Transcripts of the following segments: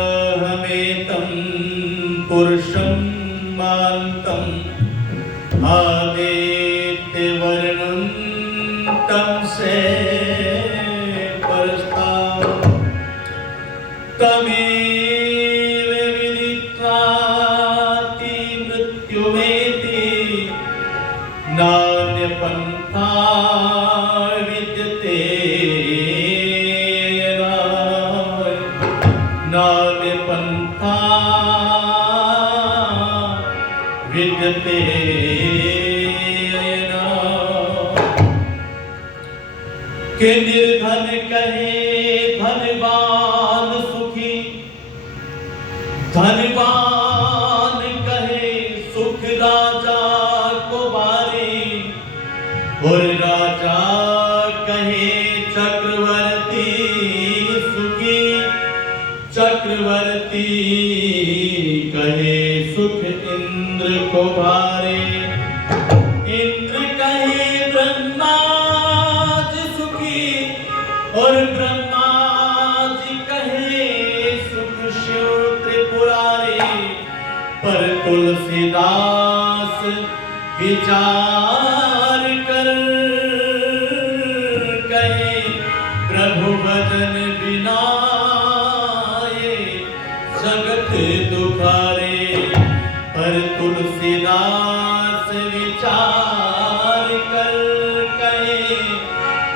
वेदाहमेतं पुरुषं मान्तं आवेत्य वर्णं तं से परस्तां तमेव विदित्वाति मृत्युमेति नान्यपन्था विद्यते नान्यपन्था विद्यते के निर्धन कहे धनवान सुखी, धनवान कहे सुख राजा को बारी, और राजा कहे चक्रवर्ती सुखी, चक्रवर्ती कहे सुख इंद्र को भारे, इंद्र कहे ब्रह्मा जी सुखी, और ब्रह्मा जी कहे सुख शिव त्रिपुरारी। पर तुलसीदास विचार कर कहे प्रभु भजन बिना जगत दुखारे। पर तुलसीदास विचार कर कहे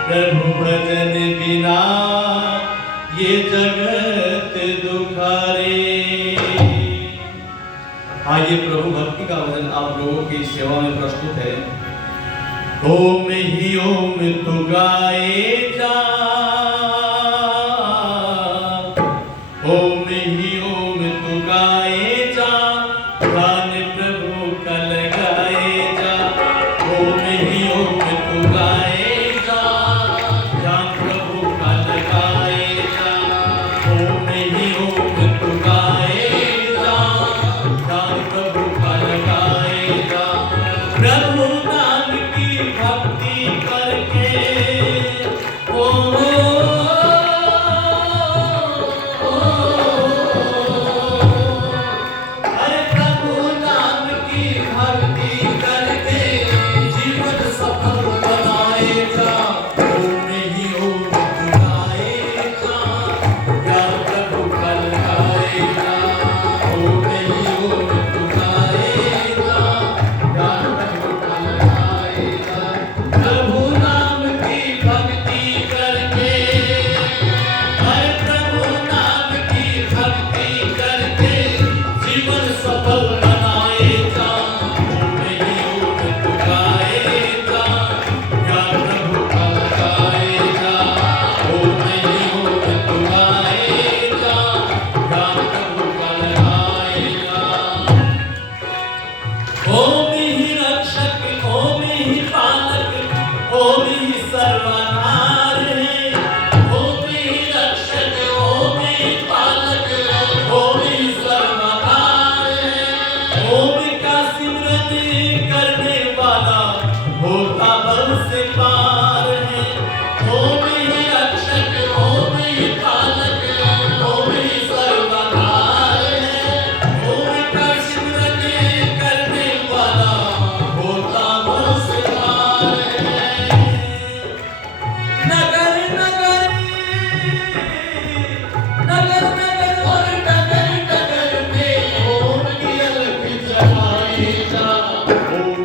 प्रभु भजन बिना ये जगत दुखारे। आइए प्रभु भक्ति का भजन आप लोगों की सेवा में प्रस्तुत है। ओम ही ओम तू गाए जा, ओम ही ओम तू गाए जा, ध्यान प्रभु का लगाए जा। ओम ही ओम तू गाए जा, ध्यान प्रभु का लगाए जा। ओम ही ओम तू गाए जा, ध्यान प्रभु का लगाए जा। प्रभु नाम की भक्ति करके ओम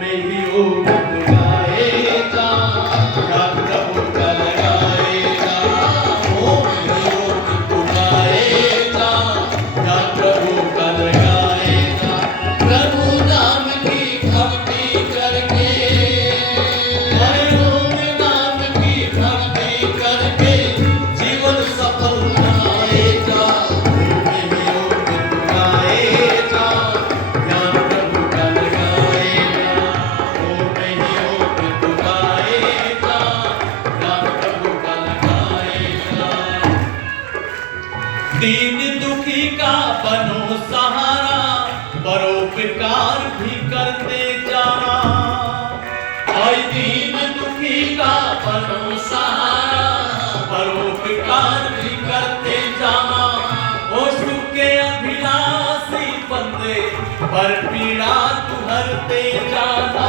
ही ओम तू गाए जा। पर पीड़ा तू हरते जाना,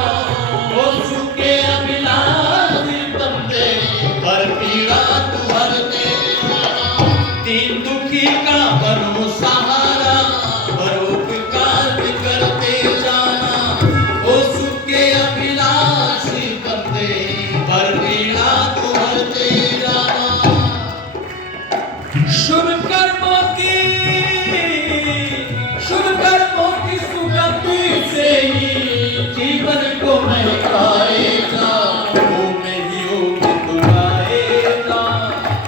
ओ सुखे अभिलाषी बंदे, पर पीड़ा तू हरते जाना। दीन दुखी का बनो सहारा, परोपकार भी करते जाना, ओ सुखे अभिलाषी बंदे, पर पीड़ा तू हरते जाना। शुभ कर्मों की सुगंधी से ही जीवन को महकाएगा, ओम ही ओम तू गाएगा,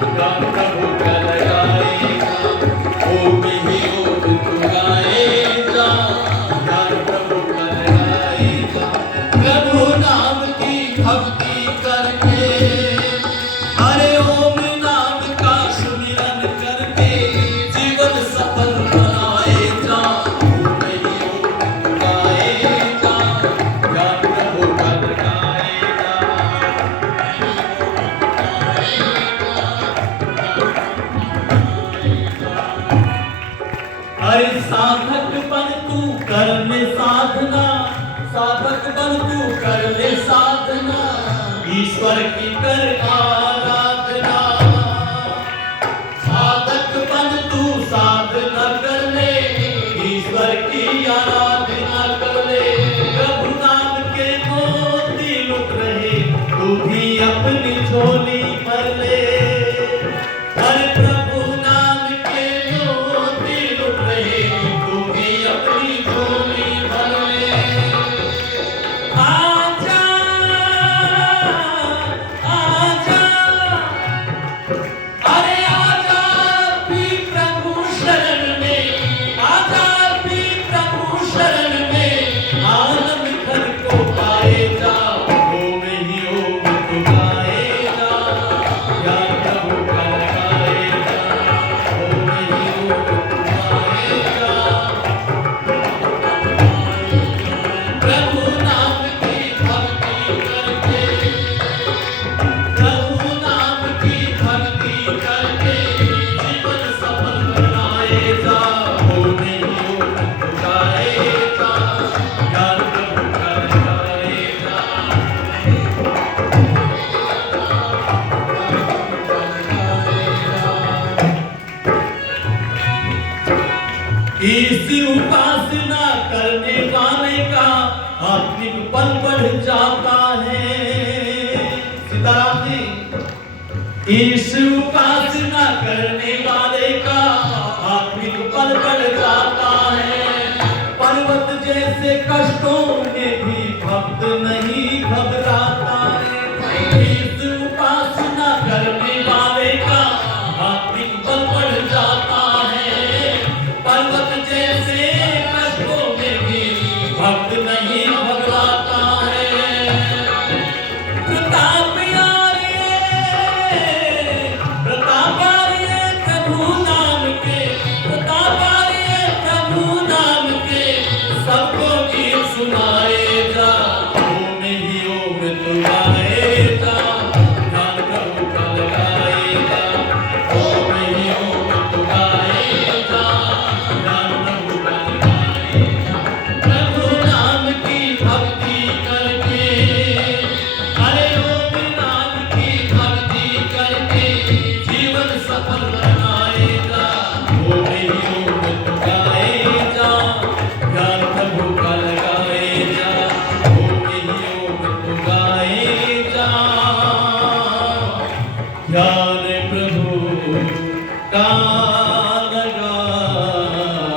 ज्ञान प्रभु का लगाएगा, ओम ही ओम तू गाएगा, ज्ञान प्रभु का लगाएगा। प्रभु नाम की भक्ति करके, अरे ओम नाम का सुमिरन करके जीवन सफल बनाएगा, ओम ही ओम तू गाएगा, ज्ञान प्रभु का लगाएगा। अरे साधक बन तू कर ले साधना, साधक बन तू कर ले साधना, ईश्वर की कर आराधना। साधक बन तू साधना कर ले, ईश्वर की आराधना कर ले। प्रभु नाम के मोती लुट रहे, तू भी अपनी झोली भर ले। हर प्रभु नाम के मोती लुट रहे, तू भी अपनी झोली भर ले। आजा आजा, अरे आजा भी प्रभु शरण में, आजा भी प्रभु शरण में, आनंद घर को पाएगा, ओम ही ओम तू गाएगा, ज्ञान प्रभु का लगाएगा, ओम ही ओम तू गाएगा। प्रभु नाम की भक्ति करके, प्रभु नाम की भक्ति करके जीवन सफल बनाएगा, ओम ही ओम तू गाएगा, ज्ञान प्रभु का लगाएगा। इसी उपासना करने वाले का आत्मिक बल बढ़ जाता है। सीताराम जी, इस उपासना करने वाले का आत्मिक बल बढ़ जाता है। पर्वत जैसे कष्टों में भी भक्त नहीं घबराता है। इस उपासना करने वाले का आत्मिक बल बढ़ जाता है। पर्वत जैसे कष्टों में भी भक्त नहीं घबराता है। प्रताप आर्य प्रभु नाम के, प्रताप आर्य प्रभु नाम के, सबको गीत सुनाएगा, ओम ही ओम तू गाएगा, ज्ञान प्रभु का लगाएगा, ओम ही ओम तू गाएगा, ज्ञान प्रभु का लगाएगा। प्रभु नाम की भक्ति करके, अरे ओम नाम की भक्ति करके जीवन सफल बनाएगा, ओम ही ओम तू गाएगा, ज्ञान प्रभु का लगाएगा, ओम ही ओम तू गाएगा, ज्ञान प्रभु का लगाएगा।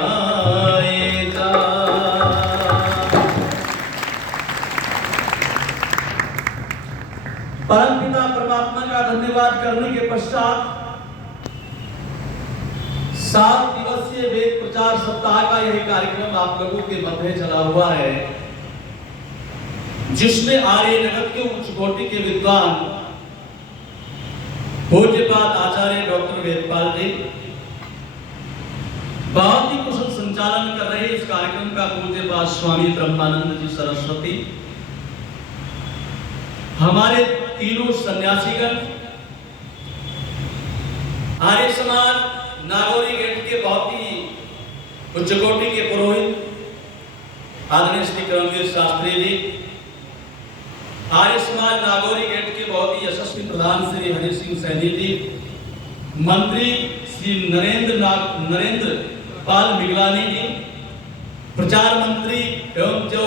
परमपिता परमात्मा का धन्यवाद करने के पश्चात 7 दिवसीय वेद प्रचार सप्ताह का यह कार्यक्रम आप लोगों के मध्य चला हुआ है, जिसमें आर्य जगत के उच्च कोटि के विद्वान पूज्यपाद आचार्य डॉक्टर वेदपाल जी बहुत ही कुशल संचालन कर रहे इस कार्यक्रम का पूज्यपाद स्वामी ब्रह्मानंद जी सरस्वती, हमारे तीनों सन्यासीगण, आर्य समाज नागौरी गेट के बहुत ही उच्च कोटि के पुरोहित, आदरणीय श्री कर्मवीर शास्त्री जी, आर्य समाज नागौरी गेट के बहुत ही यशस्वी प्रधान श्री हरि सिंह सैनी जी, मंत्री श्री नरेंद्र पाल मिगलानी जी, प्रचार मंत्री एवं जो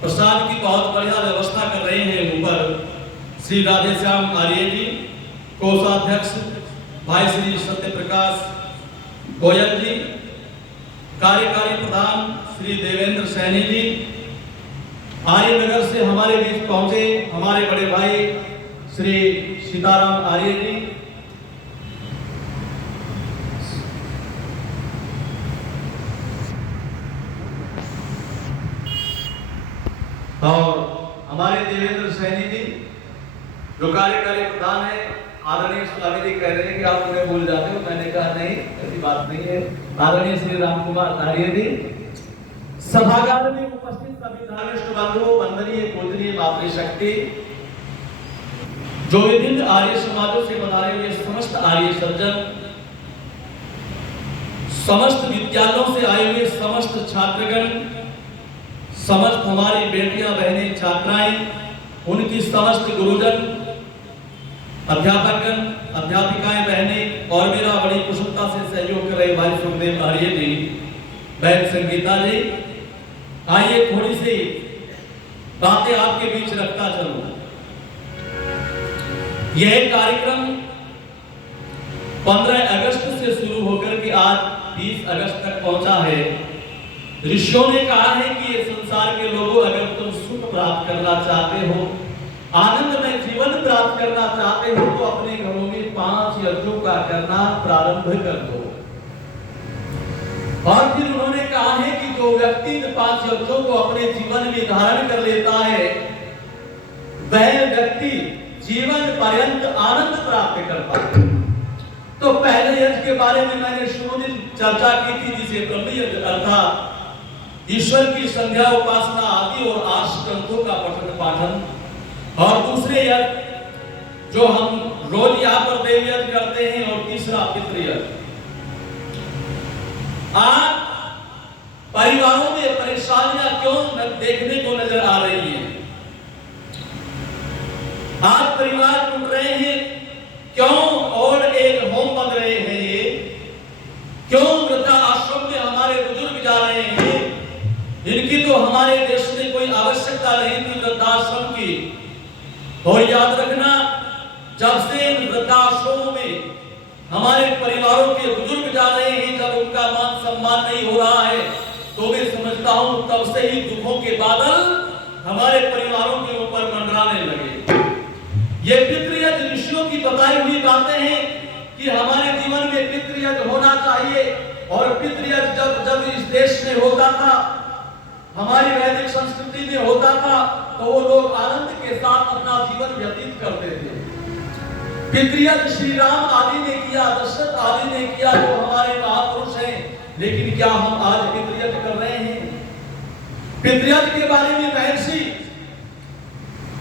प्रसाद की बहुत बढ़िया व्यवस्था कर रहे हैं ऊपर श्री राधेश्याम आर्य जी, कोषाध्यक्ष भाई श्री सत्य प्रकाश गोयल जी, कार्यकारी प्रधान श्री देवेंद्र सैनी जी, आर्यनगर से हमारे बीच पहुंचे हमारे बड़े भाई श्री सीताराम आर्य जी, और हमारे देवेंद्र सैनी जी जो कार्यकारी प्रधान है। आदरणीय स्वामी जी कह रहे हैं कि आप उन्हें भूल जाते हो, मैंने कहा नहीं, ऐसी बात नहीं है। आदरणीय श्री राम कुमार आर्य जी, सभागार में उपस्थित सभी धर्मिष्ठ बंधुओं, वंदनीय पूजनीय मातृशक्ति, जो विभिन्न आर्य समाजों से बनाए हुए समस्त आर्य सज्जन, समस्त विद्यालयों से आए हुए समस्त छात्रगण, समस्त हमारी बेटियां बहनें छात्राएं, उनकी समस्त गुरुजन, अध्यापकगण, अध्यापिकाएं बहनें और मेरा बड़ी कुशलता से सहयोग कर रहे भाई सुखदेव आर्य जी, बहन संगीता जी, आइए थोड़ी सी बातें आपके बीच रखता चलूं। यह कार्यक्रम 15 अगस्त से शुरू होकर के आज 20 अगस्त तक पहुंचा है। ऋषियों ने कहा है कि ये संसार के लोगों, अगर तुम सुख प्राप्त करना चाहते हो, आनंदमय जीवन प्राप्त करना चाहते हो, तो अपने घरों में 5 यज्ञों का करना प्रारंभ कर दो। और फिर उन्होंने कहा है कि जो व्यक्ति इन 5 यज्ञों को अपने जीवन में धारण कर लेता है, वह व्यक्ति जीवन पर्यंत आनंद प्राप्त करता है। तो पहले यज्ञ के बारे में मैंने शुरू में चर्चा की थी, जिसे ब्रह्म यज्ञ अर्थात ईश्वर की संध्या, उपासना आदि और आर्ष ग्रंथों का पठन पाठन, और दूसरे यज्ञ जो हम रोज यहाँ पर देव यज्ञ करते हैं, और तीसरा पितृयज्ञ। आज परिवारों में परेशानियां क्यों देखने को नजर आ रही हैं? आज परिवार टूट रहे हैं क्यों? और एक होम बन रहे हैं ये क्यों? वृद्धाश्रम में हमारे बुजुर्ग जा रहे हैं, इनकी तो हमारे देश में कोई आवश्यकता नहीं थी वृद्धाश्रम की। और याद रखना, जब से वृद्धाश्रमों में हमारे परिवारों के बुजुर्ग जा रहे हैं, जब उनका मान सम्मान नहीं हो रहा है, तो मैं समझता हूं तब से ही दुखों के बादल हमारे परिवारों के ऊपर मंडराने लगे। ये पितृयज्ञ ऋषियों की बताई हुई बातें हैं कि हमारे जीवन में पितृयज्ञ होना चाहिए। और पितृयज्ञ जब इस देश में होता था, हमारी वैदिक संस्कृति में होता था, तो वो लोग आनंद के साथ अपना जीवन व्यतीत करते थे। पितृयज्ञ श्री राम आदि ने किया, दशरथ आदि ने किया, जो हमारे महापुरुष हैं। लेकिन क्या हम आज पितृयज्ञ कर रहे हैं? पितृयज्ञ के बारे में महर्षि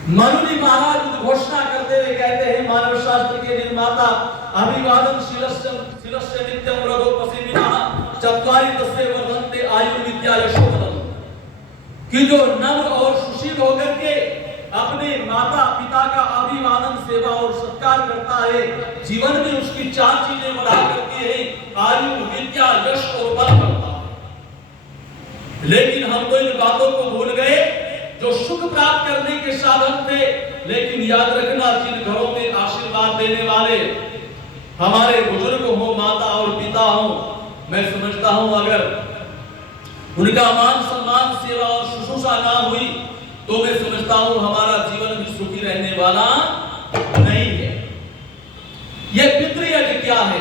मनु जी महाराज घोषणा करते हुए कहते हैं, मानव शास्त्र के निर्माता, अभिवादन शिलस्य नित्यम रघोपसीमिनः चत्वारि तस्य वर्धन्ते आयुर्विद्या यशोधनम्, कि जो नम्र और सुशील होकर के अपने माता पिता का अभिवादन, सेवा और सत्कार करता है, जीवन में उसकी 4 चीजें बढ़ा करती है, आयु, विद्या, यश और बल बढ़ता है। लेकिन हम तो इन बातों को भूल गए जो सुख प्राप्त करने के साधन थे। लेकिन याद रखना, जिन घरों में आशीर्वाद देने वाले हमारे बुजुर्ग हो, माता और पिता हो, मैं समझता हूं अगर उनका मान सम्मान, सेवा और शुश्रूषा ना हुई, तो मैं समझता हूं हमारा जीवन भी सुखी रहने वाला नहीं है। यह पितृयज्ञ क्या है?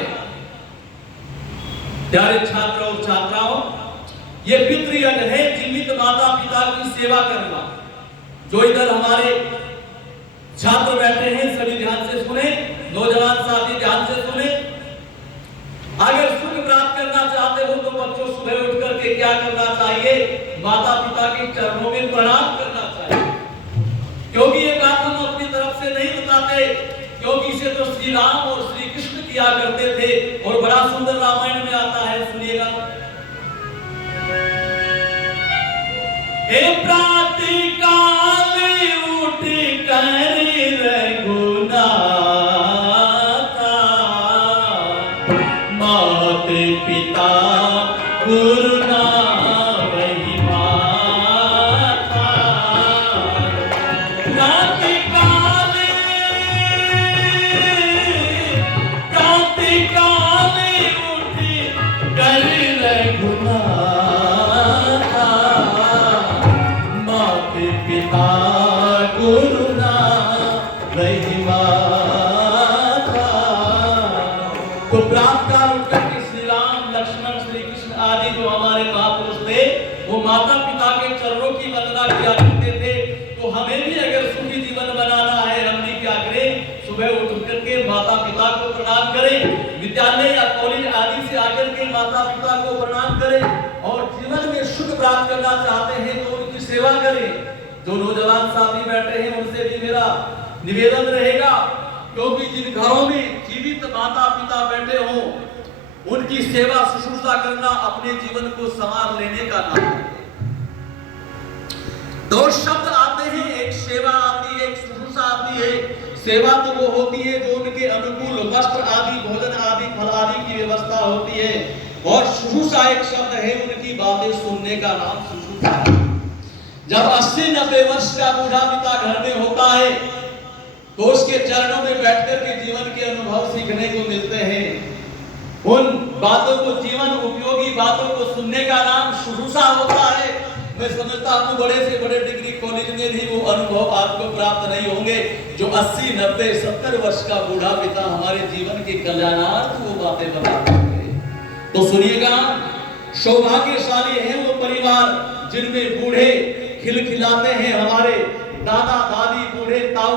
प्यारे छात्र और छात्राओं, यह पितृयज्ञ है जीवित माता पिता की सेवा करना। जो इधर हमारे छात्र बैठे हैं, सभी ध्यान से सुने, नौजवान साथी ध्यान से सुने। अगर सुख प्राप्त करना चाहते हो तो बच्चों सुबह उठ करके क्या करना चाहिए? माता पिता के चरणों में प्रणाम करना चाहिए। क्योंकि ये बात हम अपनी तरफ से नहीं बताते, क्योंकि इसे तो श्री राम और श्री कृष्ण किया करते थे, और बड़ा सुंदर रामायण में आता है, सुनिएगा। हे प्रातःकाल उठ कर रघुनाथा, मात पिता गुरु ना वही माता। प्रातःकाल उठ कर रघुनाथा, मात पिता गुरु ना वही माता। तो प्रातःकाल उठ करके श्री राम, लक्ष्मण, श्री कृष्ण आदि जो हमारे महापुरुष थे, वो माता पिता के चरणों की वंदना किया करते थे। तो हमें भी अगर सुखी जीवन बनाना है, हम भी क्या करें? सुबह उठ करके माता पिता को प्रणाम करें, विद्यालय या कॉलेज आदि से आकर के माता पिता को प्रणाम करें, और जीवन में सुख प्राप्त करना चाहते हैं तो उनकी सेवा करें। जो नौजवान साथी बैठे हैं उनसे भी मेरा निवेदन रहेगा, क्योंकि जिन घरों में जीवित माता पिता बैठे हों, उनकी सेवा शुश्रूषा करना अपने जीवन को संवार लेने का नाम है। दो शब्द आते हैं, एक सेवा आती है, एक शुश्रूषा आती है। सेवा तो वो होती है जो उनके अनुकूल वस्त्र आदि, भोजन आदि, फल आदि की व्यवस्था होती है, और शुश्रूषा एक शब्द है, उनकी बातें सुनने का नाम शुश्रूषा है। जब 80-90 वर्ष का बूढ़ा पिता घर में होता है तो उसके चरणों में बैठकर के जीवन के अनुभव सीखने को मिलते हैं। उन बातों को, जीवन उपयोगी बातों को सुनने का नाम शुश्रूषा होता है। मैं समझता हूँ बड़े से बड़े डिग्री कॉलेज में भी वो अनुभव आपको प्राप्त नहीं होंगे जो 80, 90, 70 वर्ष का बूढ़ा पिता हमारे जीवन के कल्याणार्थ वो बातें बताते हैं। तो सुनिएगा, सौभाग्यशाली है वो परिवार जिनमें बूढ़े खिलखिलाते हैं। हमारे दादा दादी, बूढ़े ताऊ,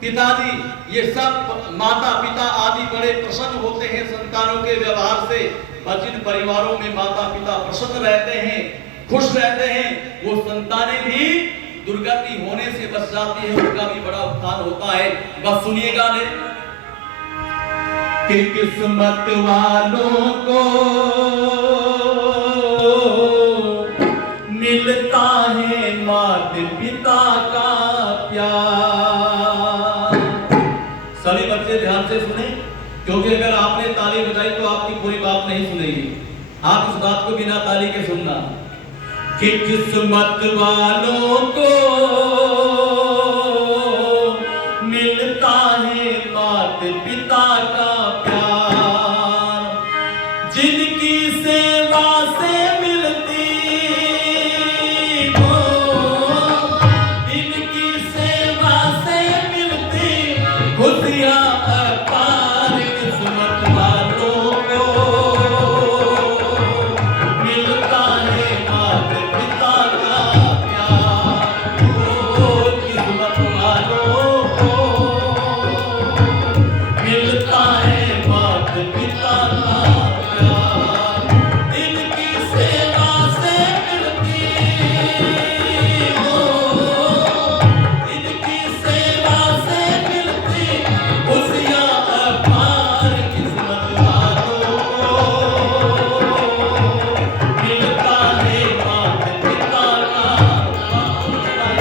पिताजी, ये सब माता पिता आदि बड़े प्रसन्न होते हैं संतानों के व्यवहार से। और जिन परिवारों में माता पिता प्रसन्न रहते हैं, खुश रहते हैं, वो संतानें भी दुर्गति होने से बच जाती है, उनका भी बड़ा उत्थान होता है। बस सुनिएगा ने कि किस्मत वालों को मिलता है माता पिता का प्यार। सभी बच्चे ध्यान से सुने, क्योंकि अगर आपने ताली बजाई तो आपकी पूरी बात नहीं सुनेगी। आप इस बात को बिना ताली के सुनना कि किस्मत वालों को मिलता है माता पिता का प्यार, जिनकी सेवा से मिलती हो, इनकी सेवा से मिलती खुशियां अपार। किस्मत वालों को मिलता है माता पिता का प्यार, ओ किस्मत वालों को मिलता है माता पिता का प्यार, इनकी सेवा से मिलती हो, इनकी सेवा से मिलती खुशियां अपार। किस्मत वालों को मिलता है माता पिता का प्यार,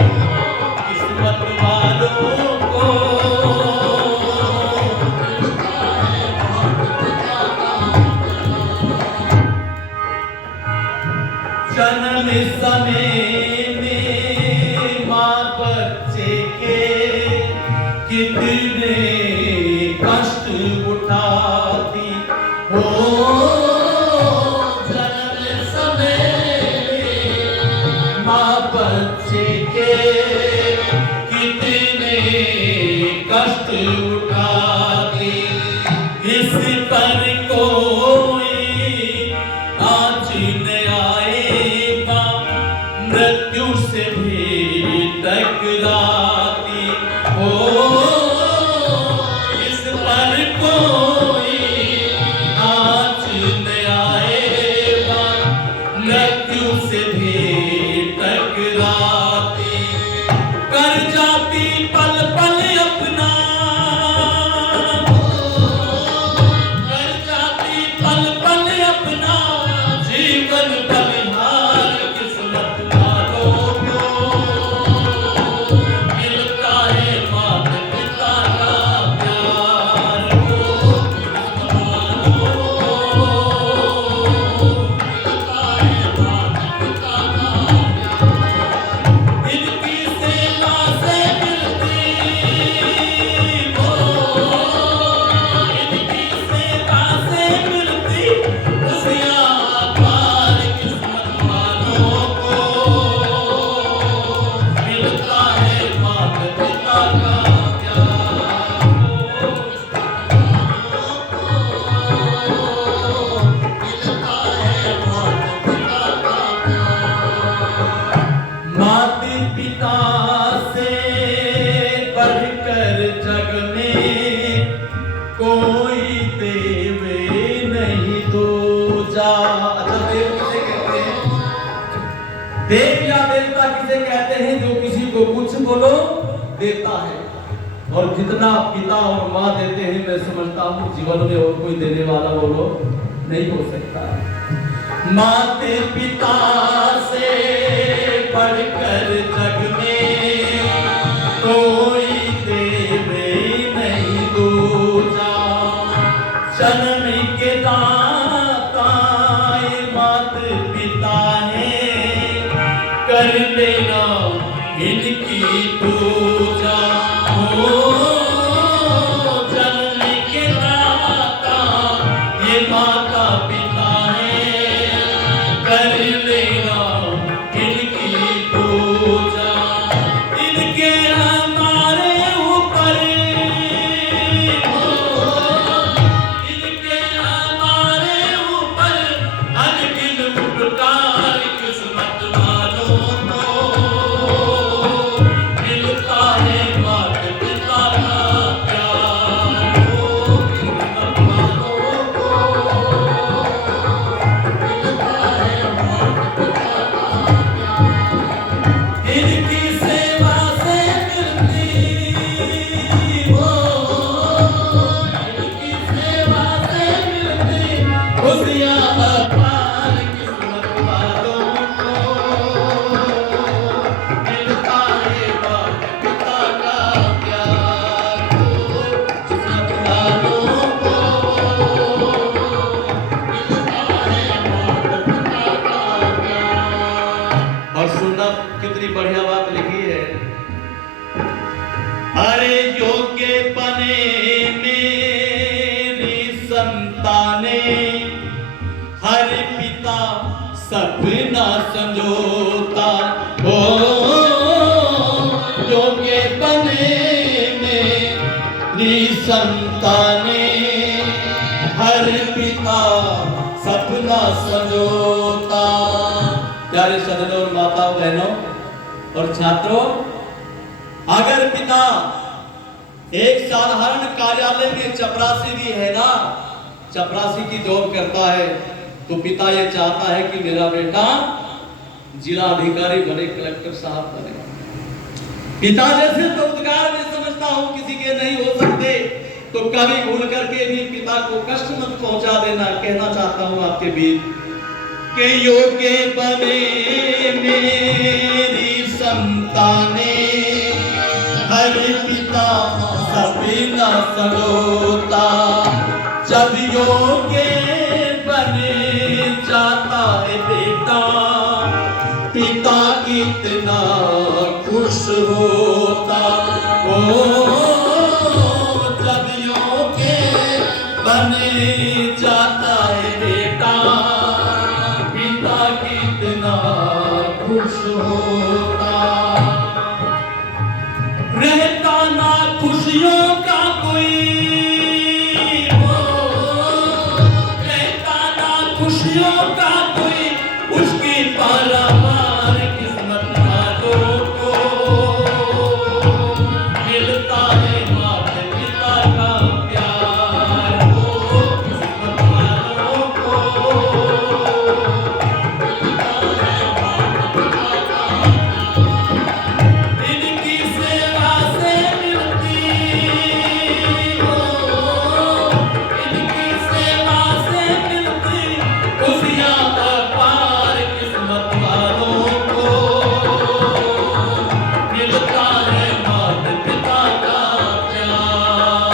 किस्मत वालों को। जन्म समय में माँ बच्चे के कितने कष्ट उठाती हो, जन्म समय में माँ बच्चे के कितने कष्ट उठाती। इस पर कोई आँच न आएगा, मृत्यु से भी टकराती हो, इस पर कोई आँच न आएगा, मृत्यु से भी टकराती। कर जाती पल पल अपना, कर जाती पल पल अपना जीवन बलिहार। किस्मत वालों देव या देवता किसे कहते हैं? जो किसी को कुछ बोलो देता है, और जितना पिता और माँ देते हैं, मैं समझता हूँ जीवन में और कोई देने वाला बोलो नहीं हो सकता। माते पिता से बढ़कर जग में कोई देव नहीं दूजा। जन्म के दाता ये मात पिता है, कर लेना इनकी पूजा। जन्म के दाता ये माता पिता है, कर लेना इनकी पूजा। इनके हमारे ऊपर, इनके हमारे ऊपर अनगिन उपकार किस्मत वालों को मिलता है मात पिता का प्यार। किस्मत वालों को मिलता है मात पिता का प्यार। इनकी सेवा से मिलती हो, इनकी सेवा से मिलती खुशियाँ अपार। किस्मत वालों को मिलता है मात पिता का प्यार। किस्मत वालों को मिलता है मात पिता का प्यार। और सुनना कितनी बढ़िया बात लिखी है। अरे योग्य बने मेरी संताने, हर पिता सपना संजोता। ओ योग्य बने मेरी संताने, हर पिता सपना संजोता। प्यारे सज्जनों और माताओं बहनों और छात्रों, अगर पिता एक साधारण कार्यालय में चपरासी भी है ना, चपरासी की जॉब करता है, तो पिता ये चाहता है कि मेरा बेटा जिला अधिकारी बने, कलेक्टर साहब बने। पिता जैसे तो रोजगार में समझता हूं किसी के नहीं हो सकते, तो कभी भूल करके भी पिता को कष्ट मत पहुंचा देना। कहना चाहता हूं आपके बीच के योग्य बने मेरी संताने, हर पिता सपना संजोता। जब योग्य बने जाता है बेटा, पिता कितना खुश होता। ओ जब योग्य बने जाता है बेटा, पिता कितना खुश होता। रहता ना खुशियों का कोई हो, रहता ना खुशियों का कोई, उसकी पारावार किस्मत वालों को मिलता है मात पिता का प्यार। हो किस्मत वालों को मिलता है मात पिता का प्यार। इनकी सेवा से मिलती हो, इनकी सेवा से मिलती खुशियाँ अपार। किस्मत वालों को मिलता है मात पिता का प्यार।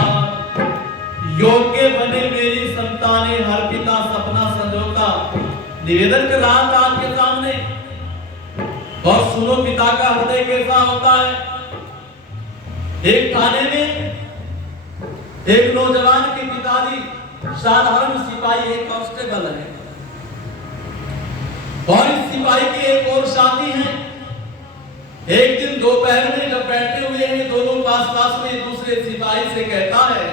योग्य बने मेरी संताने, हर पिता सपना संजोता। निवेदन कर रहा था आपके सामने, और सुनो पिता का हृदय कैसा होता है। एक थाने में एक नौजवान के पिताजी साधारण सिपाही, एक कांस्टेबल है, और इस सिपाही की एक और साथी है। एक दिन दोपहर में जब बैठे हुए हैं दोनों पास पास में, दूसरे सिपाही से कहता है,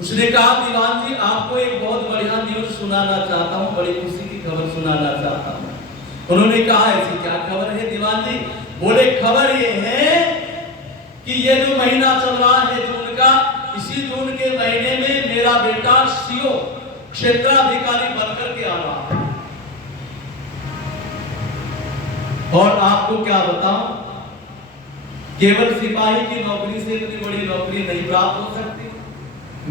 उसने कहा दीवान जी आपको एक बहुत बढ़िया न्यूज सुनाना चाहता हूँ, बड़ी खुशी की खबर सुनाना चाहता हूँ। उन्होंने कहा ऐसी क्या खबर है दीवान जी? बोले खबर ये है कि ये जो महीना चल रहा है जून का, इसी जून के महीने में मेरा बेटा सीओ क्षेत्राधिकारी बनकर के आ रहा है। और आपको क्या बताऊं, केवल सिपाही की नौकरी से इतनी बड़ी नौकरी नहीं प्राप्त हो सकती।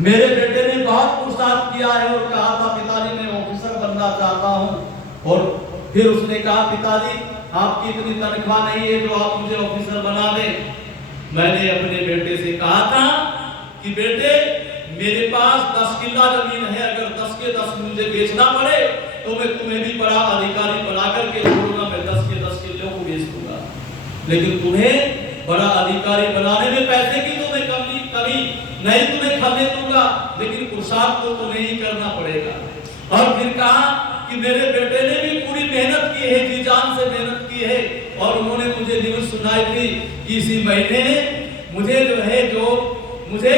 मेरे बेटे ने बहुत पुरुषार्थ किया है और कहा था पिताजी मैं ऑफिसर बनना चाहता हूं, और फिर उसने कहा पिताजी आपकी इतनी तनख्वाह नहीं है जो आप मुझे ऑफिसर बना दें। मैंने अपने बेटे से कहा था कि बेटे मेरे पास 10 किला जमीन है, अगर 10 के 10 मुझे बेचना पड़े तो मैं तुम्हें भी बड़ा अधिकारी बना करके छोड़ूंगा, मैं 10 के 10 किलों को बेच दूंगा, लेकिन तुम्हें बड़ा अधिकारी बनाने में पैसे की तो मैं कमी नहीं तुम्हें खाने दूंगा, लेकिन पुरुषार्थ तो तुम्हें ही करना पड़ेगा। और फिर कहा कि मेरे बेटे ने भी पूरी मेहनत की है, जी जान से मेहनत की है, और उन्होंने मुझे न्यूज़ सुनाई थी कि इसी महीने मुझे मुझे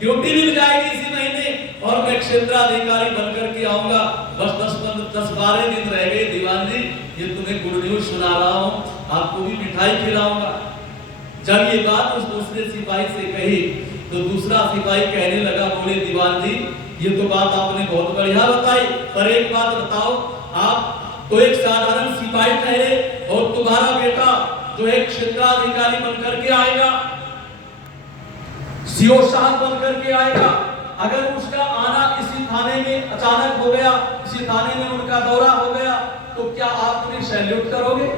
ड्यूटी मिल जाएगी इसी महीने, और मैं क्षेत्राधिकारी बनकर के आऊंगा। बस 10-12 दिन रह गए दीवान जी, ये तुम्हें गुड न्यूज़ सुना रहा हूँ, आपको भी मिठाई खिलाऊंगा। जब ये बात उस दूसरे सिपाही से कही तो दूसरा सिपाही कहने लगा, बोले दीवान जी ये तो बात आपने बहुत बढ़िया बताई, पर एक बात बताओ, आप तो एक साधारण सिपाही ठहरे और तुम्हारा बेटा जो एक क्षेत्राधिकारी बनकर के आएगा, सीओ साहब बनकर के आएगा, अगर उसका आना इसी थाने में अचानक हो गया, इसी थाने में उनका दौरा हो गया, तो क्या आप उन्हें सैल्यूट करोगे?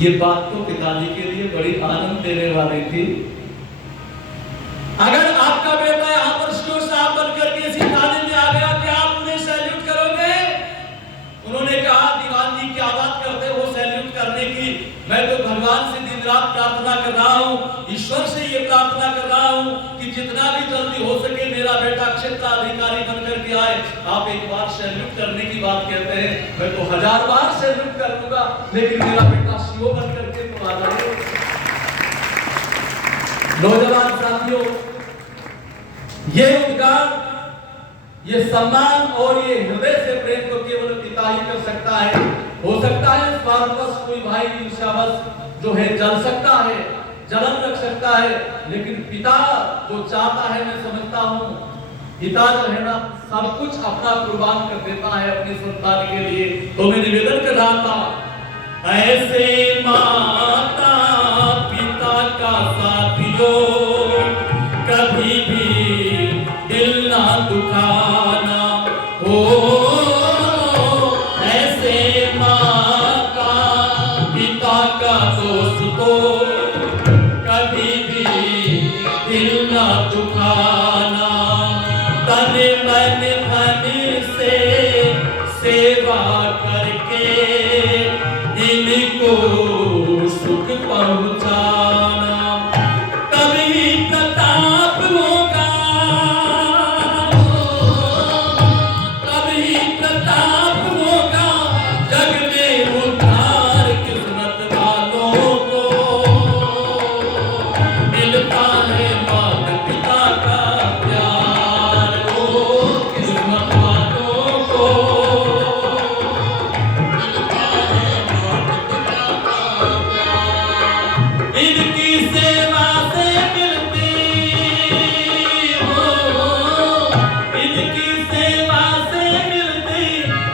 ये बात तो पिताजी के लिए बड़ी आनंद देने वाली थी। अगर आपका बेटा यहाँ पर सीओ साहब बनकर के इसी थाने में आ गया, क्या आप उन्हें सैल्यूट करोगे? उन्होंने कहा दीवान जी क्या बात करते हो सैल्यूट करने की, मैं तो भगवान से दिन रात प्रार्थना कर रहा हूँ, ईश्वर से ये प्रार्थना कर रहा हूँ कि जितना भी जल्दी हो सके मेरा बेटा क्षेत्राधिकारी बनकर के आए। आप एक बार सैल्यूट करने की बात कहते हैं, मैं तो 1000 बार सैल्यूट कर दूंगा, लेकिन मेरा बेटा सीओ बनकर के तो आ जाए। नौजवान साथियों, ये उद्गार, ये सम्मान और ये हृदय से प्रेम तो केवल पिता ही कर सकता है। हो सकता है स्वार्थवश कोई भाई ईर्ष्यावश जो है जल सकता है, जलन रख सकता है, लेकिन पिता जो चाहता है, मैं समझता हूँ पिता जो है ना सब कुछ अपना कुर्बान कर देता है अपने संतान के लिए। तो मैं निवेदन कर रहा था, ऐसे माता पिता का साथियों कभी भी दिल ना दुखाना हो, ऐसे माता पिता का दोस्तों कभी भी दिल ना दुखाना, तन मन धन से सेवा करके इनको सुख पहुंचाना, तभी प्रताप होगा, तभी प्रताप होगा जग में उद्धार, किस्मत वालों को मिलता है माता पिता का प्यार, ओ किस्मत वालों को मिलता है माता पिता का प्यार, इनकी सेवा से मिलती हो, इनकी सेवा से मिलती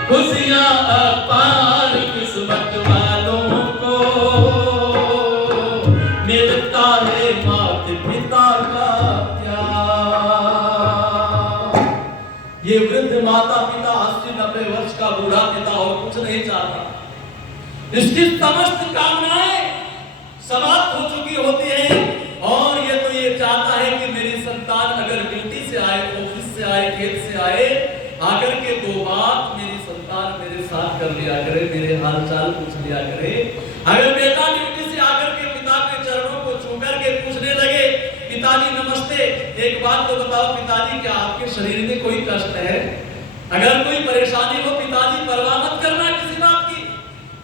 खुशियां अपार, किस्मत वालों को मिलता है माता पिता का प्यार। ये वृद्ध माता पिता 80-90 वर्ष का बूढ़ा पिता और कुछ नहीं चाहता, इसकी समस्त कामनाएं समाप्त हो चुकी होती है, और ये तो ये चाहता है कि मेरी संतान अगर ड्यूटी से आए, ऑफिस से आए, खेत से आए, आकर के 2 बात मेरी संतान मेरे साथ कर लिया करे, मेरे हाल चाल पूछ लिया करे। अगर बेटा ड्यूटी से आकर के पिता के चरणों को छू करके पूछने लगे, पिताजी नमस्ते, एक बात तो बताओ पिताजी क्या आपके शरीर में कोई कष्ट है? अगर कोई परेशानी हो पिताजी परवाह मत करना किसी बात की,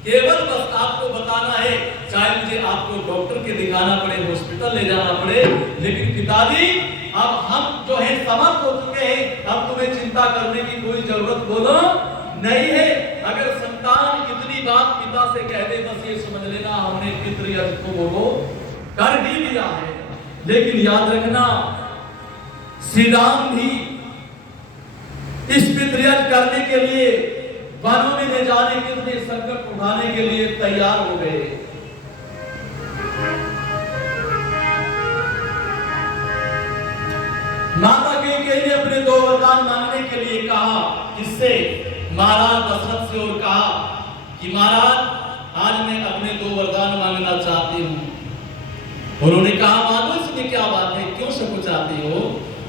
केवल बस आपको बताना है, चाहे मुझे आपको डॉक्टर के दिखाना पड़े, हॉस्पिटल ले जाना पड़े, लेकिन पिताजी अब हम जो है समर्थ हो चुके हैं, अब तुम्हें चिंता करने की कोई जरूरत बोलो नहीं है। अगर संतान इतनी बात पिता से कह दे, बस ये समझ लेना हमने पितृयज्ञ को कर ही दिया है। लेकिन याद रखना श्री राम भी इस पितृयज्ञ करने के लिए वनों में ले जाने के लिए, संकट उठाने के लिए तैयार हो गए। माता कैकेयी ने अपने 2 वरदान मांगने के लिए कहा, किससे? महाराज दशरथ से, और कहा कि महाराज आज मैं अपने 2 वरदान मांगना चाहती हूं। उन्होंने कहा, मानो इसमें क्या बात है, क्यों सकुचाती हो?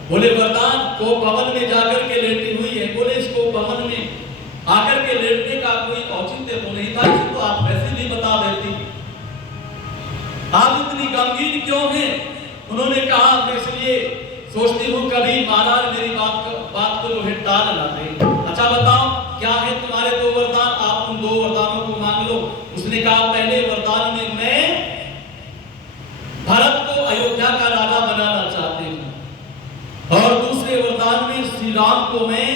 बोले, वरदान को भवन में जाकर के लेटी हुई है। बोले, इसको भवन में आकर के लेटने का कोई औचित्य तो नहीं था, इसे तो आप वैसे नहीं बता देती, आप इतनी गमगीन क्यों हैं? उन्होंने कहा, मैं इसलिए सोचती हूँ कभी महाराज मेरी बात को जो है टाल ना दें। अच्छा बताओ क्या है तुम्हारे 2 वरदान, आप उन 2 वरदानों को मांग लो। उसने कहा, पहले वरदान में मैं भरत को अयोध्या का राजा बनाना चाहती हूँ, और दूसरे वरदान में श्री राम को मैं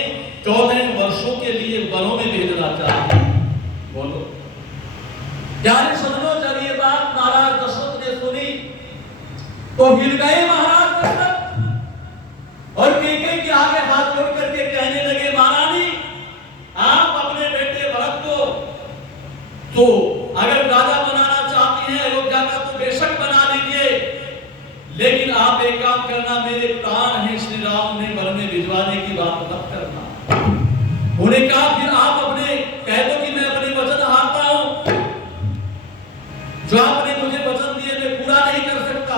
14 वर्षों के लिए वनों में भेजना चाहती हूँ। बोलो प्यारे सुनो, जब ये बात महाराज दशरथ ने सुनी तो हिल गए महाराज दशरथ, और कैकेयी के आगे हाथ जोड़ करके कहने लगे, महारानी आप अपने बेटे भरत को तो अगर राजा बनाना चाहती हैं अयोध्या का तो बेशक बना लीजिए, लेकिन आप एक काम करना, मेरे प्राण हैं श्री राम ने वन में भिजवाने की बात मत करना। उन्हें कहा, फिर आप अपने कह दो कि मैं अपने वचन हारता हूं, जो आपने मुझे वचन दिए मैं पूरा नहीं कर सकता।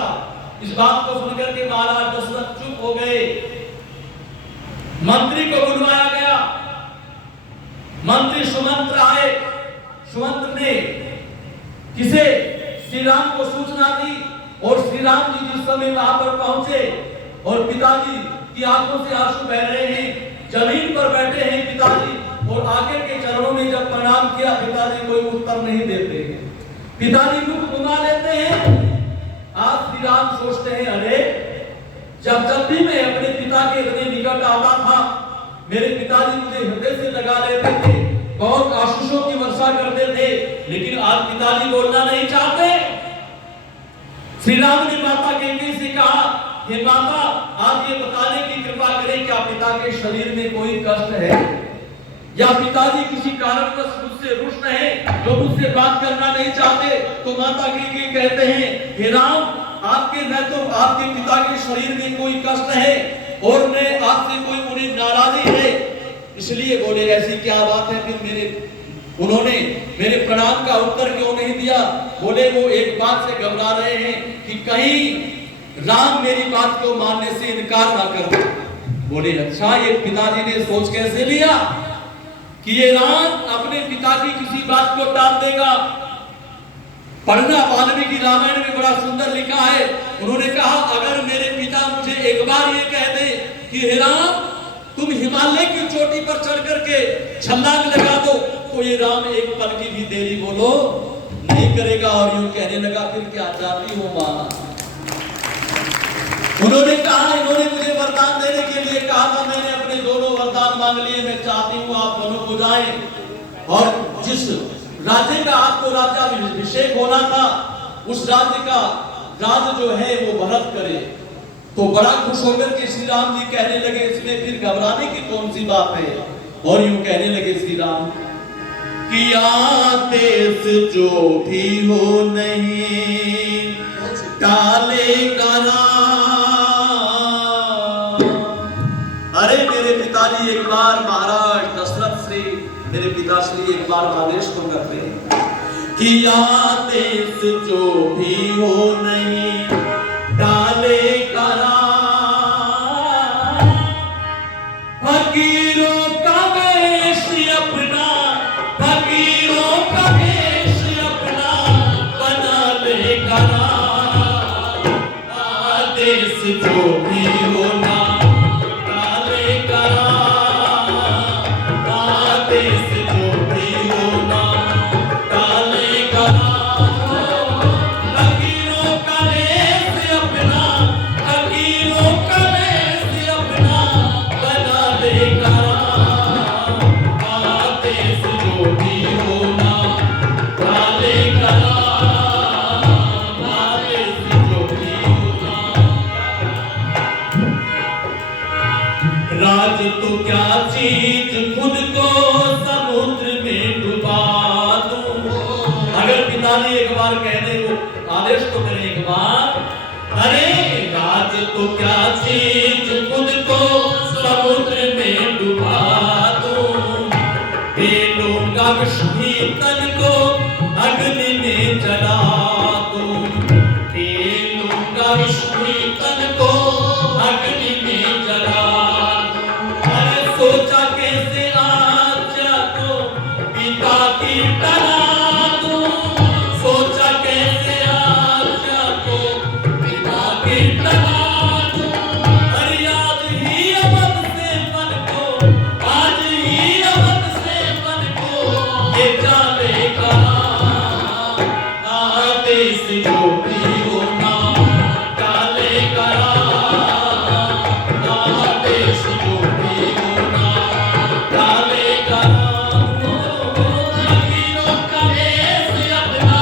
इस बात को सुनकर के महाराज दशरथ चुप हो गए। मंत्री को बुलवाया गया, मंत्री सुमंत्र आए। सुमंत्र ने किसे? श्री राम को सूचना दी, और श्री राम जी जिस समय वहां पर पहुंचे और पिताजी की आंखों से आंसू बह रहे हैं, जमीन पर बैठे हैं पिताजी, और आकर के चरणों में जब प्रणाम किया, पिताजी कोई उत्तर नहीं देते हैं, पिताजी मुख घुमा लेते हैं। आज श्री राम सोचते हैं, अरे जब भी मैं अपने पिता के हृदय निकट आता था, मेरे पिताजी मुझे हृदय से लगा लेते थे, बहुत आशीषों की वर्षा करते थे, लेकिन आज पिताजी बोलना नहीं चाहते। श्री राम ने माता कैकेयी से कहा, हे माता, आप ये बताने की कृपा करें, क्या पिता के शरीर में कोई कष्ट है, या पिताजी किसी कारणवश मुझसे रुष्ट हैं, जो मुझसे बात करना नहीं चाहते? तो माता कैकेयी कहते हैं, हे राम, आपके न तो आपके पिता के शरीर में कोई कष्ट है, और न आपसे कोई उन्हें नाराजगी है, इसलिए बोले ऐसी क्या बात है? फिर उन्होंने मेरे प्रणाम का उत्तर क्यों नहीं दिया? बोले वो एक बात से घबरा रहे हैं कि कहीं राम मेरी बात को मानने से इनकार ना कर दे। बोले अच्छा, ये पिताजी ने सोच कैसे लिया कि ये राम अपने पिता की किसी बात को टाल देगा? पढ़ना वाल्मीकि रामायण में बड़ा सुंदर लिखा है। उन्होंने कहा, अगर मेरे पिता मुझे एक बार ये कह दे कि हे राम, तुम हिमालय की चोटी पर चढ़ करके छलांग लगा दो, तो ये राम एक पल की भी देरी बोलो नहीं करेगा, और यूं कहने लगा, फिर क्या चाहती हो मां? उन्होंने कहा, इन्होंने मुझे वरदान देने के लिए कहा था, मैंने अपने दोनों वरदान मांग लिए, मैं चाहती हूँ आप वनों को जाएं, और जिस राज्य का आपको राज्याभिषेक होना था, उस राज्य का राज जो है वो भरत करे। तो बड़ा खुश होकर के श्री राम जी कहने लगे, इसमें फिर घबराने की कौन सी बात है? और यूं कहने लगे श्री राम कि आदेश जो भी हो नहीं टालेगा राम। अरे मेरे पिताजी एक बार, महाराज दशरथ श्री मेरे पिताश्री एक बार आदेश तो करते हैं कि आदेश जो भी हो नहीं टालेगा राम। फकीरों का वेश अपना, फकीरों का वेश अपना बना लेगा राम। आदेश जो भी होना टालेगा राम। आदेश जो भी होना टालेगा राम। फकीरों का वेश अगर पिताजी एक बार कह दे वो आदेश तो करें एक बार, अरे राज तो क्या चीज खुद को समुद्र में डुबा दूं, बेलूंगा विष भी तन को अग्नि में जला दूं, बेलूंगा विष भी तन को अग्नि में जला दूं। अरे सोचा कैसे आजा तो पिता की टला दूं, सोचा कैसे आजा तो पिता की टला दूं। अरे आज ही अवध से मन को, आज ही अवध से मन को ये जानेगा, आदेश जो भी होना डालेगा, आदेश जो भी होना डालेगा। फकीरों का भेष अपना,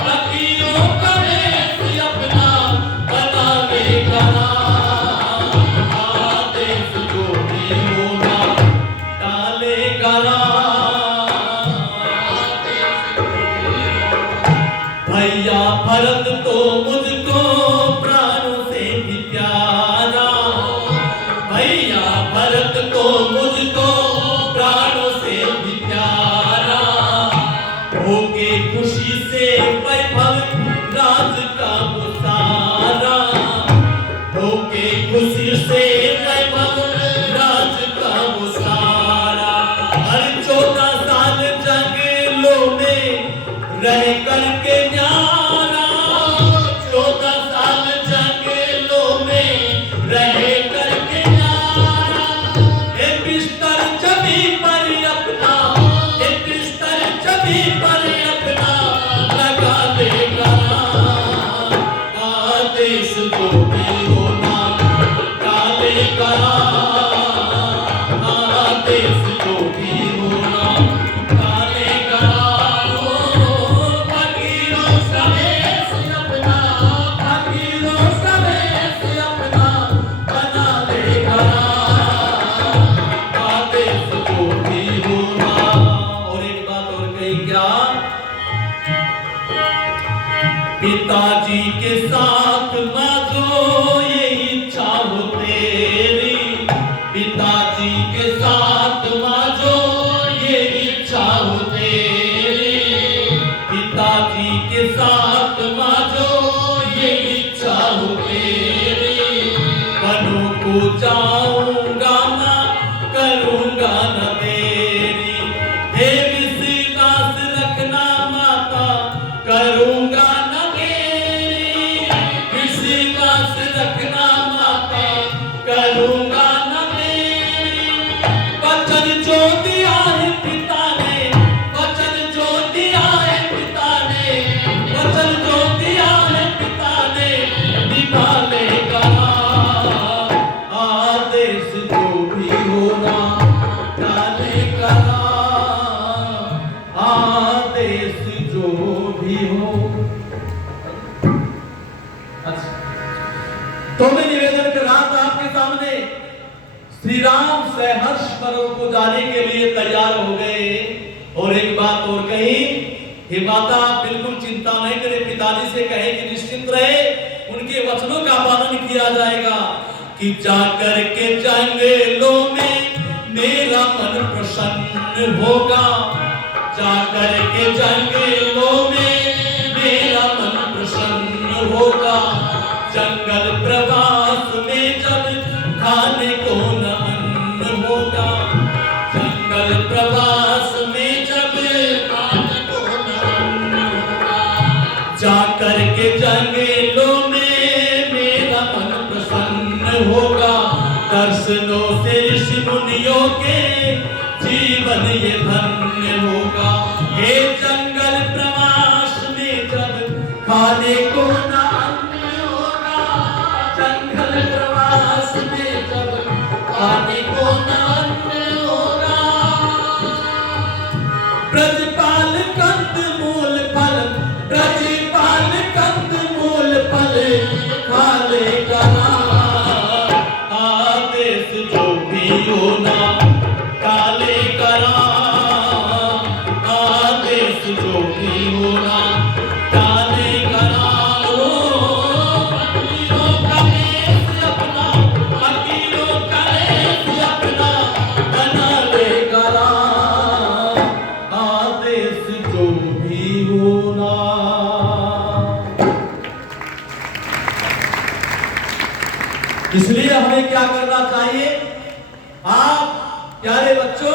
फकीरों का भेष अपना बना लेगा, आदेश जो भी होना डालेगा। भैया भरत तो मुझको प्राणों से भी प्यारा, भैया भरत तो मुझको प्राणों से भी प्यारा, होके खुशी से वैभव राज का मुसारा, होके खुशी से वैभव राज का मुसारा। हर 14 साल जंगलों में रह करके न्यारा, 14 साल जंगलों में रह करके न्यारा, एक बिस्तर जमीन पर अपना, एक बिस्तर जमीन पर अपना लगा देगा, आदेश जो भी होना डालेगा, आदेश जो भी होना डालेगा। फकीरों का भेष अपना, फकीरों का भेष अपना बना लेगा, आदेश जो भी होना। और एक बात और कही क्या, पिताजी के साथ मांगो ये इच्छा हो तेरी, पिताजी के साथ मांगो ये इच्छा हो तेरी, पिताजी के साथ मांगो ये इच्छा हो तेरी। वनों को जाऊंगा मां करूंगा न तेरी, हे विश्वास रखना माता करूंगा न तेरी, विश्वास रखना माता करूंगा न तेरी। वचन जो दिया है पिता ने, वचन जो दिया है पिता ने, वचन जो दिया है पिता ने निभा लेगा, आदेश जो भी होना डालेगा, आदेश जो भी हो। अच्छा, तो मैं निवेदन कर रहा था आपके सामने, श्री राम सहर्ष पर्व को जाने के लिए तैयार हो गए। और एक बात और कही, हे माता आप बिल्कुल चिंता नहीं करें, पिताजी से कहे कि निश्चिंत रहे, उनके वचनों का पालन किया जाएगा, कि जाकर के जंगलों में मेरा मन प्रसन्न होगा, जाकर के जंगलों में मेरा मन प्रसन्न होगा। जंगल प्रवास में जब खाने को न अन्न होगा, जंगल प्रवास में जब खाने को न अन्न होगा, जाकर के जंगलों में मेरा मन प्रसन्न होगा। दर्शनों से ऋषि मुनियों के जीवन ये धन्य होगा। हे जंगल प्रवास में जब खाने को न अन्न होगा, जंगल प्रवास में जब खाने को न अन्न होगा। ब्रजपाल कंद मूल फल, ब्रजपाल कंद मूल फल खा लेगा, आदेश जो भी होना डालेगा, आदेश जो भी होना इसलिए हमें क्या करना चाहिए? आप प्यारे बच्चों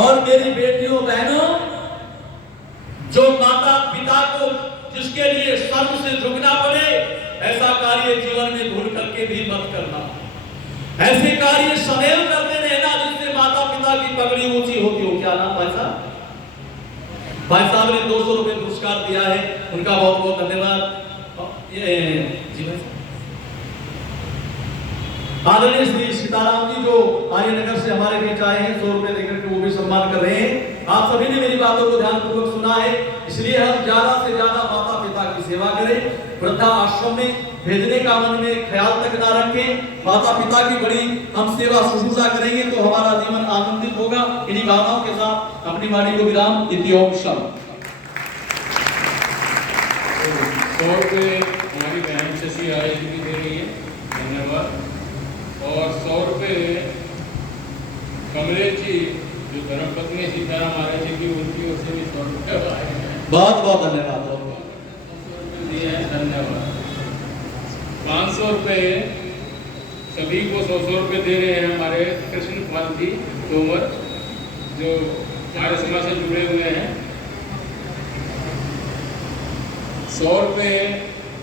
और मेरी बेटियों बहनों, जो माता पिता को जिसके लिए शर्म से झुकना पड़े, ऐसा कार्य जीवन में भूल करके भी मत करना। ऐसे कार्य सदैव करते रहना जिससे माता पिता की पगड़ी ऊंची होती हो। क्या नाम भाई साहब? भाई साहब ने 200 रुपए पुरस्कार दिया है, उनका बहुत बहुत धन्यवाद। जी भाई आदरणीय श्री सीताराम जी जो आर्यनगर से हमारे बीच आए हैं, 100 रुपए देकर के वो भी सम्मान कर रहे हैं। आप सभी ने मेरी बातों को ध्यानपूर्वक सुना है, इसलिए हम ज्यादा से ज्यादा माता पिता की सेवा करें। वृद्धा आश्रम में भेजने का मन में ख्याल तक ना रखें। माता पिता की बड़ी हम सेवा शुश्रूषा करेंगे तो हमारा जीवन आनंदित होगा। इन्हीं भावनाओं के साथ अपनी वाणी को विराम इति ओम शांति। 100 रुपये हमारी बहन शशि आय जी की दे रही है, धन्यवाद। और 100 रुपये कमलेश जी जो धर्मपत्नी सीताराम महाराज जी की, उनकी ओर से भी 100 रुपये आए हैं। बहुत बहुत धन्यवाद। 100 रुपये दिए हैं, धन्यवाद। 500 रुपये सभी को 100 रुपये दे रहे हैं हमारे कृष्ण पाल जी तोमर जो आर्य समाज से जुड़े हुए हैं। 100 रुपये